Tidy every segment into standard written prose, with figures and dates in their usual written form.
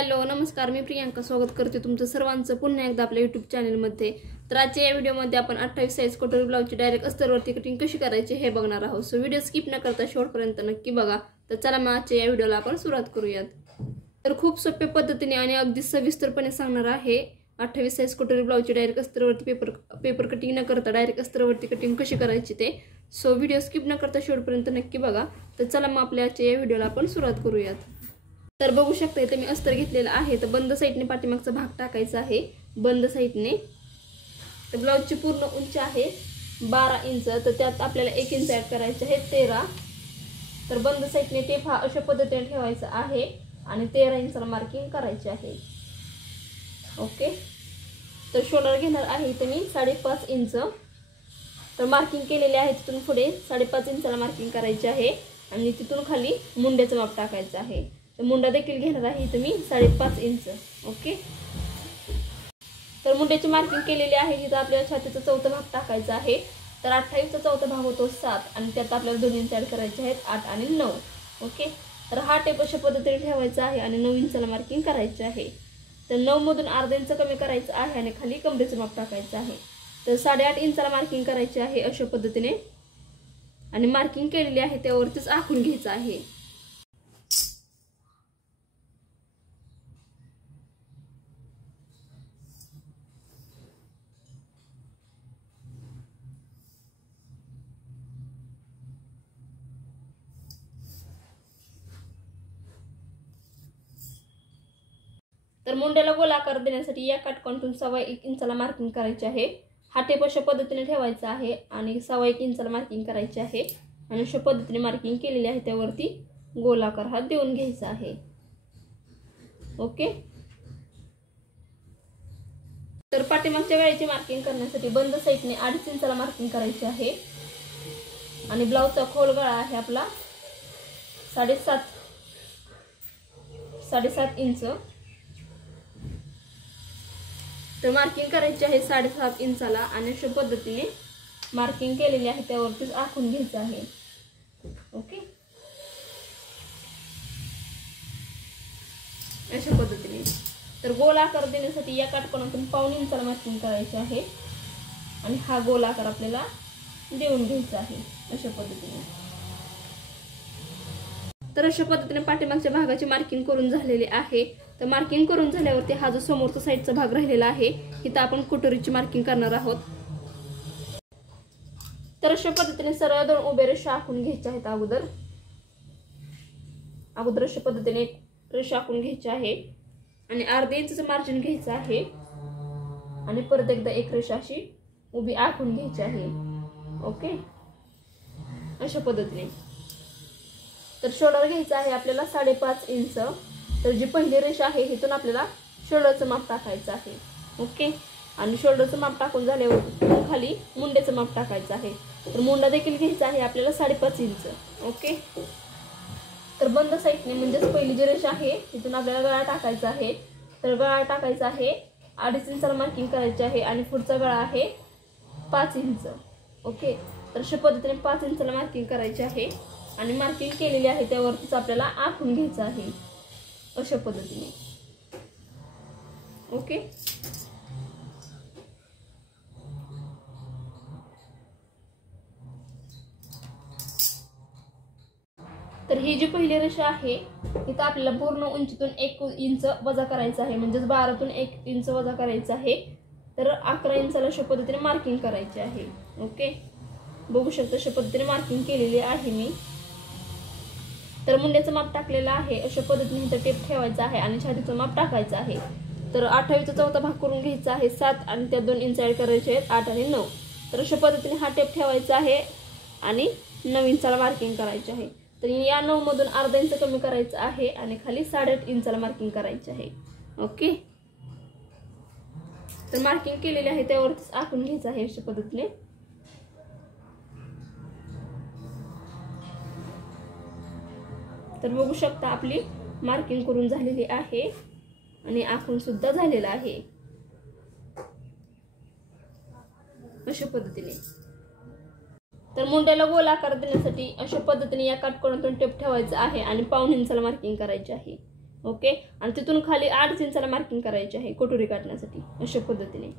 Hello नमस्कार, मी प्रियांका स्वागत करते तुमचं सर्वांचं पुन्हा एकदा आपल्या YouTube चॅनलमध्ये। तर आजच्या या व्हिडिओमध्ये आपण 28 साइज कटोरी ब्लाउजची डायरेक्ट अस्तरवरती कटिंग कशी करायची हे बघणार आहोत। सो व्हिडिओ स्किप न करता शेवटपर्यंत नक्की बघा। तर चला मग आजच्या या व्हिडिओला आपण सुरुवात करूयात। तर खूप सोप्या पद्धतीने आणि अगदी सविस्तरपणे सांगणार आहे 28 साइज कटोरी ब्लाउजची डायरेक्ट अस्तरवरती पेपर कटिंग न करता डायरेक्ट अस्तरवरती कटिंग कशी करायची ते। सो व्हिडिओ स्किप न करता शेवटपर्यंत नक्की बघा। तर चला मग आपल्या आजच्या या व्हिडिओला आपण सुरुवात करूयात। तर बघू शकता इथे मी अस्तर घेतलेला आहे। तर बंद साइडने पाठीमागचा भाग टाकायचा आहे बंद साइडने। तर ब्लाउजची पूर्ण उंची आहे 12 इंच, तर त्यात आपल्याला 1 इंच ऍड करायचे आहे 13। तर बंद साइडने टेप हा अशा पद्धतीने ठेवायचा आहे आणि 13 इंचाला मार्किंग करायचे आहे। ओके, तर शोल्डर घेणार आहे इथे मी 5.5 इंच। तर मार्किंग केलेले आहे तिथून पुढे 5.5 इंचाला मार्किंग करायचे आहे आणि तिथून खाली मुंड्याचं माप टाकायचं आहे। तर मुंडा देखील घेणार आहे इथे मी 5.5 इंच। ओके, तर मुंड्याची मार्किंग केलेली आहे। तिथे आपल्याला छातीचा चौथा भाग टाकायचा आहे। तर 28 चा चौथा भाग होतो 7 आणि त्यात आपल्याला 2 इंच ऍड करायचे आहेत 8 आणि 9। ओके, तर हा टेप अशा पद्धतीने ठेवायचा आहे आणि 9 इंचाला मार्किंग करायचे आहे। तर 9 मधून अर्धा इंच कमी करायचं आहे आणि खाली कमरेचं माप टाकायचं आहे। तर 8.5 इंचाला मार्किंग करायचे आहे अशा पद्धतीने आणि मार्किंग केलेली आहे त्यावरतीच आखून घ्यायचं आहे। तर मुंड्याला गोल आकार देण्यासाठी या काटकोनातून 1.25 इंचाला मार्किंग करायचे आहे। हा टेप अशा पद्धतीने ठेवायचा आहे आणि 1.25 इंचाला मार्किंग करायचे आहे आणि अशा पद्धतीने मार्किंग केलेली आहे त्यावरती गोल आकार हा देऊन घ्यायचा आहे। ओके, तर पाठीमागच्या गळ्याची मार्किंग करण्यासाठी बंद साइडने 2.5 इंचाला मार्किंग करायचे आहे आणि ब्लाउजचा खोल गळा आहे आपला 7.5 इंच। तर मार्किंग करायची आहे 7.5 इंचाला आणि अशा पद्धतीने मार्किंग केलेली आहे त्यावरतीच आखून घ्यायचं आहे। ओके, अशा पद्धतीने। तर गोल आकार देण्यासाठी या काटकोनातून 1.25 इंचाला मार्किंग करायचे आहे आणि हा गोल आकार आपल्याला देऊन घ्यायचा आहे अशा पद्धतीने। तर अशा पद्धतीने पाठीमागच्या भागाची मार्किंग करून झालेली आहे। तर मार्किंग करून झाल्यावरती हा जो समोरचा साइडचा भाग राहिलेला आहे इथं आपण कटोरीची मार्किंग करणार आहोत। तर अशा पद्धतीने सरळ 2 उभ्या रेषा आखून घ्यायच्या आहेत। अगोदर अशा पद्धतीने रेषा आखून घ्यायची आहे आणि अर्धा इंचचं मार्जिन घ्यायचं आहे आणि परत एकदा एक रेषा अशी उभी आखून घ्यायची आहे। ओके, अशा पद्धतीने। तर शोल्डर घ्यायचा आहे आपल्याला 5.5 इंच। तर जी पहिली रेषा आहे इथून आपल्याला शोल्डरचं माप टाकायचं आहे। ओके, आणि शोल्डरचं माप टाकून झाल्यावर खाली मुंड्याचं माप टाकायचं आहे। तर मुंडा देखील घ्यायचा आहे आपल्याला 5.5 इंच। ओके, तर बंद साइडने म्हणजेच पहिली जी रेषा आहे तिथून आपल्याला गळा टाकायचा आहे। तर गळा टाकायचा आहे 2.5 इंचाला मार्किंग करायचे आहे आणि पुढचा गळा आहे 5 इंच। ओके, तर अशा पद्धतीने 5 इंचाला मार्किंग करायचे आहे आणि मार्किंग केलेली आहे त्यावरतीच आपल्याला आखून घ्यायचं आहे अशा पद्धतीने। ओके, तर ही जी पहिली रेषा आहे इथं आपल्याला पूर्ण उंचीतून 1 इंच वजा करायचं आहे, म्हणजेच 12तून 1 इंच वजा करायचं आहे। तर 11 इंचाला अशा पद्धतीने मार्किंग करायची आहे। ओके, बघू शकता अशा पद्धतीने मार्किंग केलेली आहे मी। तर मुंड्याचं माप टाकलेलं आहे अशा पद्धतीने इथं टेप ठेवायचा आहे आणि छातीचं माप टाकायचं आहे। तर 28 चा चौथा भाग करून घ्यायचा आहे 7 आणि त्यात 2 इंच ऍड करायचे आहेत 8 आणि 9। तर अशा पद्धतीने हा टेप ठेवायचा आहे आणि 9 इंचाला मार्किंग करायचे आहे। तर या 9 मधून अर्धा इंच कमी करायचं आहे आणि खाली 8.5 इंचाला मार्किंग करायचे आहे। ओके, तर मार्किंग केलेली आहे त्यावरतीच आखून घ्यायचं आहे अशा पद्धतीने। तर बघू शकता आपली मार्किंग करून झालेली आहे आणि आखून सुद्धा झालेला आहे अशा पद्धतीने। तर मुंड्याला गोल आकार देण्यासाठी अशा पद्धतीने या काटकोनातून टेप ठेवायचा आहे आणि 1.25 इंचाला मार्किंग करायची आहे। ओके, आणि तिथून खाली 8 इंचाला मार्किंग करायची आहे कटोरी काढण्यासाठी अशा पद्धतीने.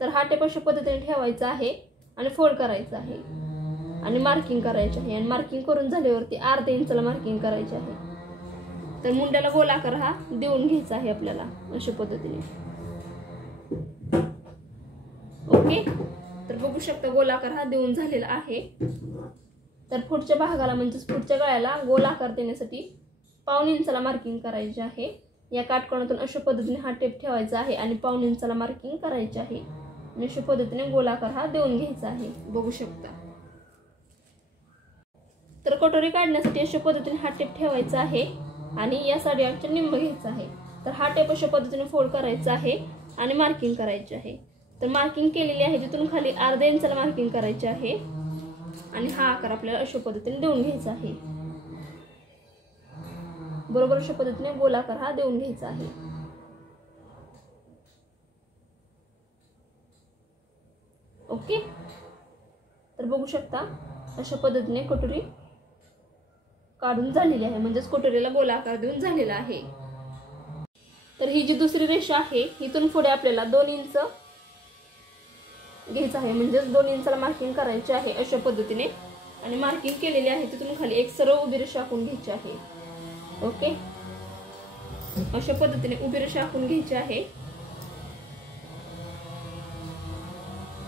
तर हा टेप अशा पद्धतीने ठेवायचा आहे आणि फोल्ड करायचा आहे आणि मार्किंग करायची आहे. आणि मार्किंग करून झाल्यावरती अर्ध्या इंचाला मार्किंग करायची आहे. तर मुंड्याला गोलाकार हा देऊन घ्यायचा आहे आपल्याला अशा पद्धतीने. ओके, तर बघू शकता गोलाकार हा देऊन झालेला आहे. तर पुढच्या भागाला म्हणजेच पुढच्या गळ्याला गोलाकार देण्यासाठी 1/4 इंचाला मार्किंग करायचे आहे. या काटकोनातून अशा पद्धतीने हा टेप ठेवायचा आहे आणि 1/4 इंचाला मार्किंग करायचे आहे आणि अशा पद्धतीने गोलाकार हा देऊन घ्यायचा आहे. बघू शकता. तर कटोरी काढण्यासाठी अशा पद्धतीने हा टेप ठेवायचा आहे आणि या 8.5चे निम्म घ्यायचा आहे. तर हा टेप अशा पद्धतीने फोल्ड करायचा आहे आणि मार्किंग करायचे आहे. तर मार्किंग केलेली आहे तिथून खाली अर्ध्या इंचाला मार्किंग करायचे आहे आणि हा आकार आपल्याला अशा पद्धतीने देऊन घ्यायचा आहे. बरोबर अशा पद्धतीने गोलाकार हा देऊन घ्यायचा आहे. ओके, तर बघू शकता अशा पद्धतीने कटोरी काढून झालेली आहे, म्हणजेच कटोरीला गोलाकार देऊन झालेला आहे. तर ही जी दुसरी रेषा आहे इथून पुढे आपल्याला 2 इंच घ्यायचं आहे, म्हणजेच 2 इंचाला मार्किंग करायचे आहे अशा पद्धतीने. आणि मार्किंग केलेली आहे तिथून खाली एक सरळ उभी रेषा आखून घ्यायची आहे. ओके, अशा पद्धतीने उभी रेषा आखून घ्यायची आहे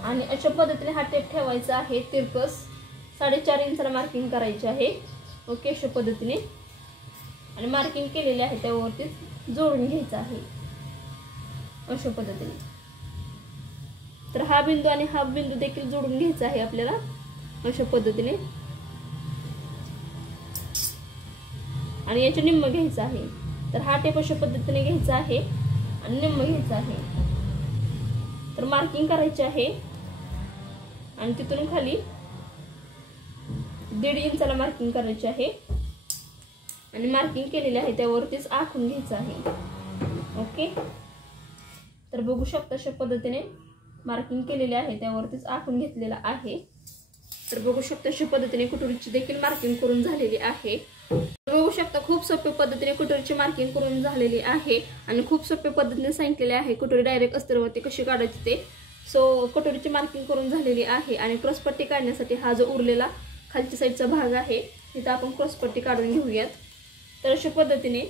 आणि अशा पद्धतीने हा टेप ठेवायचा आहे. तिरकस 4.5 इंचाला मार्किंग करायचे आहे. ओके, अशा पद्धतीने आणि मार्किंग केलेले आहे त्यावरती जोडून घ्यायचं आहे अशा पद्धतीने. तर हा बिंदू आणि हा बिंदू देखील जोडून घ्यायचा आहे आपल्याला अशा पद्धतीने आणि याचे निम्म घ्यायचं आहे. तर हा टेप अशा पद्धतीने घ्यायचा आहे आणि निम्म घ्यायचा आहे. तर मार्किंग करायचे आहे आणि तिथून खाली 1.5 इंचाला मार्किंग करायचे आहे आणि मार्किंग केलेले आहे त्यावरतीच आखून घ्यायचं आहे. ओके, तर बघू शकता अशा पद्धतीने मार्किंग केलेले आहे त्यावरतीच आखून घेतलेला आहे. तर बघू शकता अशा पद्धतीने कटोरीची देखील मार्किंग करून झालेली आहे. बघू शकता खूप सोप्या पद्धतीने कटोरीची मार्किंग करून झालेली आहे आणि खूप सोप्या पद्धतीने सांगितलेले आहे कटोरी डायरेक्ट अस्तरवरती कशी काढायची ते. सो कटोरीची मार्किंग करून झालेली आहे आणि क्रॉसपट्टी काढण्यासाठी हा जो उरलेला खालच्या साईडचा भाग आहे तिथं आपण क्रॉसपट्टी काढून घेऊयात. तर अशा पद्धतीने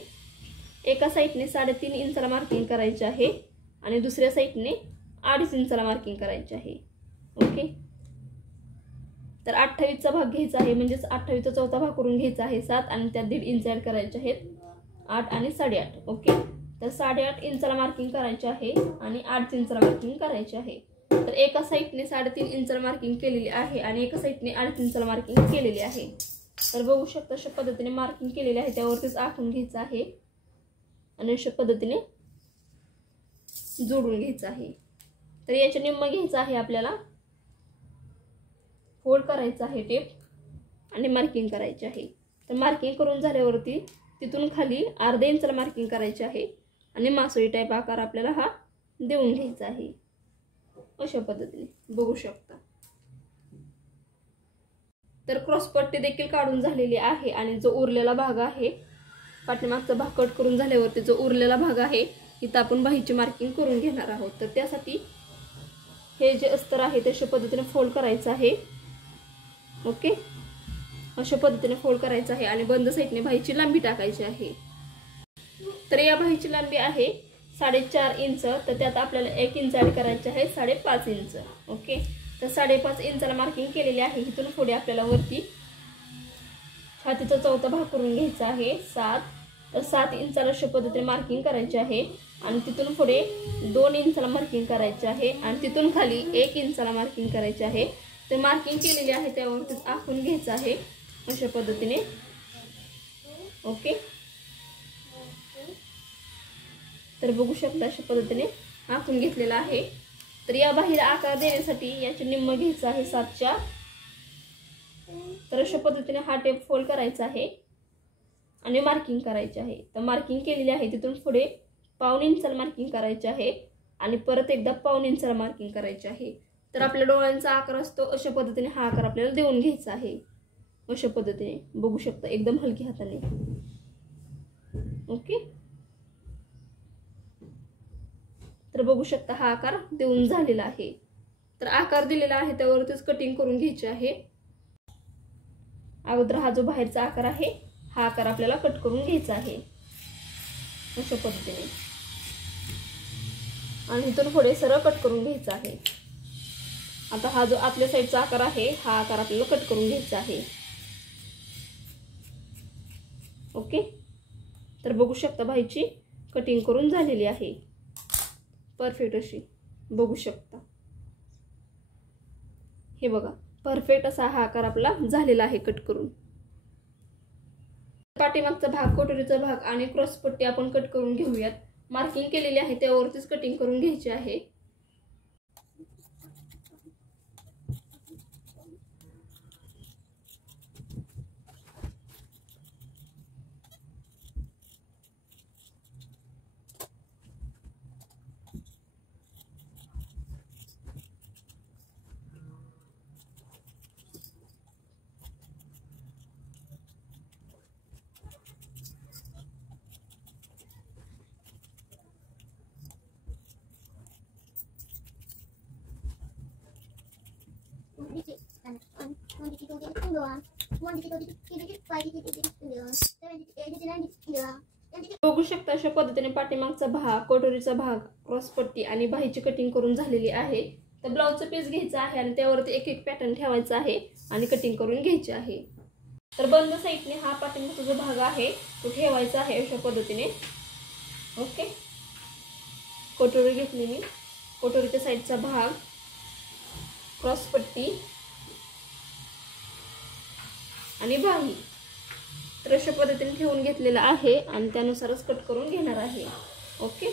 एका साईडने 3.5 इंचाला मार्किंग करायचे आहे आणि दुसऱ्या साईडने 2.5 इंचाला मार्किंग करायचे आहे. ओके, तर 28चा भाग घ्यायचा आहे, म्हणजेच 28चा चौथा भाग करून घ्यायचा आहे 7 आणि त्यात 1.5 इंच ॲड करायचे आहेत 8 आणि 8.5. ओके, तर 8.5 इंचाला मार्किंग करायचे आहे आणि 8 इंचाला मार्किंग करायचे आहे. तर एका साईडने 3.5 इंचाला मार्किंग केलेली आहे आणि एका साईडने 2.5 इंचाला मार्किंग केलेली आहे. तर बघू शकता अशा पद्धतीने मार्किंग केलेले आहे त्यावरतीच आखून घ्यायचं आहे आणि अशा पद्धतीने जोडून घ्यायचं आहे. तर याचे निम्म घ्यायचं आहे आपल्याला, फोल्ड करायचं आहे टेप आणि मार्किंग करायचे आहे. तर मार्किंग करून झाल्यावरती तिथून खाली अर्ध्या इंचाला मार्किंग करायचे आहे आणि मासोळी टाईप आकार आपल्याला हा देऊन घ्यायचा आहे अशा पद्धतीने. बघू शकता. तर क्रॉसपट्टी देखील काढून झालेली आहे आणि जो उरलेला भाग आहे पाठीमागचा भाग कट करून झाल्यावरती जो उरलेला भाग आहे इथं आपण बाहीची मार्किंग करून घेणार आहोत. तर त्यासाठी हे जे अस्तर आहे तशा पद्धतीने फोल्ड करायचं आहे. ओके, अशा पद्धतीने फोल्ड करायचं आहे आणि बंद साईडने बाहीची लांबी टाकायची आहे. तर या बाहीची लांबी आहे 4.5 इंच, तर त्यात आपल्याला 1 इंच ॲड करायचे आहे 5.5 इंच. ओके, तर 5.5 इंचाला मार्किंग केलेली आहे. इथून पुढे आपल्याला वरती छातीचा चौथा भाग करून घ्यायचा आहे 7. तर 7 इंचाला अशा पद्धतीने मार्किंग करायचे आहे आणि तिथून पुढे 2 इंचाला मार्किंग करायचे आहे आणि तिथून खाली 1 इंचाला मार्किंग करायचे आहे. तर मार्किंग केलेली आहे त्यावरतीच आखून घ्यायचं आहे अशा पद्धतीने. ओके, तर बघू शकता अशा पद्धतीने आखून घेतलेला आहे. तर या बाहेर आकार देण्यासाठी याचे निम्म घ्यायचं आहे 7च्या. तर अशा पद्धतीने हा टेप फोल्ड करायचा आहे आणि मार्किंग करायचे आहे. तर मार्किंग केलेली आहे तिथून पुढे 1/4 इंचाला मार्किंग करायचे आहे आणि परत एकदा 1/4 इंचाला मार्किंग करायचे आहे. तर आपल्या डोळ्यांचा आकार असतो अशा पद्धतीने हा आकार आपल्याला देऊन घ्यायचा आहे. अशा पद्धतीने बघू शकता, एकदम हलकी हाताने. ओके, तर बघू शकता हा आकार देऊन झालेला आहे. तर आकार दिलेला आहे त्यावरतीच कटिंग करून घ्यायचे आहे. अगोदर हा जो बाहेरचा आकार आहे हा आकार आपल्याला कट करून घ्यायचा आहे अशा पद्धतीने, आणि इथून पुढे सरळ कट करून घ्यायचा आहे. आता हा जो आतल्या साईडचा आकार आहे हा आकार आपल्याला कट करून घ्यायचा आहे. ओके, तर बघू शकता बाहीची कटिंग करून झालेली आहे परफेक्ट अशी, बघू शकता. हे बघा, परफेक्ट असा हा आकार आपला झालेला आहे कट करून. पाठीमागचा भाग, कोटरीचा भाग आणि क्रॉस पट्टी आपण कट करून घेऊयात. मार्किंग केलेली आहे त्यावरतीच कटिंग करून घ्यायची आहे. बघू शकता अशा पद्धतीने पाठीमागचा भाग, कोटरीचा भाग, क्रॉसपट्टी आणि बाहीची कटिंग करून झालेली आहे. तर ब्लाउजचा पीस घ्यायचा आहे आणि त्यावरती एक एक पॅटर्न ठेवायचा आहे आणि कटिंग करून घ्यायची आहे. तर बंद साईडने हा पाठीमागचा जो भाग आहे तो ठेवायचा आहे अशा पद्धतीने. ओके, कोटरी घेतली मी, कोटरीच्या साईडचा भाग, क्रॉसपट्टी आणि बाही तर अशा पद्धतीने ठेवून घेतलेला आहे आणि त्यानुसारच कट करून घेणार आहे. ओके,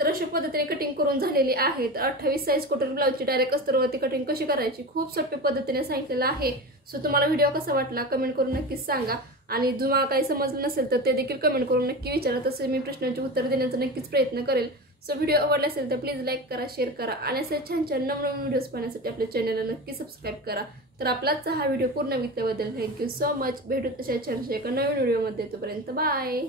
तर अशा पद्धतीने कटिंग करून झालेली आहे. तर 28 साइज कोटरी ब्लाउजची डायरेक्ट अस्तरवरती कटिंग कशी करायची खूप सोप्या पद्धतीने सांगितलेलं आहे. सो तुम्हाला व्हिडिओ कसा वाटला कमेंट करून नक्कीच सांगा, आणि तुम्हाला काही समजलं नसेल तर ते देखील कमेंट करून नक्की विचारा. तसे मी प्रश्नांची उत्तर देण्याचा नक्कीच प्रयत्न करेल. सो व्हिडिओ आवडला असेल तर प्लीज लाईक करा, शेअर करा आणि असे छान छान नवनवीन व्हिडिओज पाहण्यासाठी आपल्या चॅनलला नक्की सबस्क्राईब करा. तर आपलाच हा व्हिडिओ पूर्ण बघितल्याबद्दल थँक्यू सो मच. भेटू तशा छानशा एका नवीन व्हिडिओमध्ये. तोपर्यंत बाय.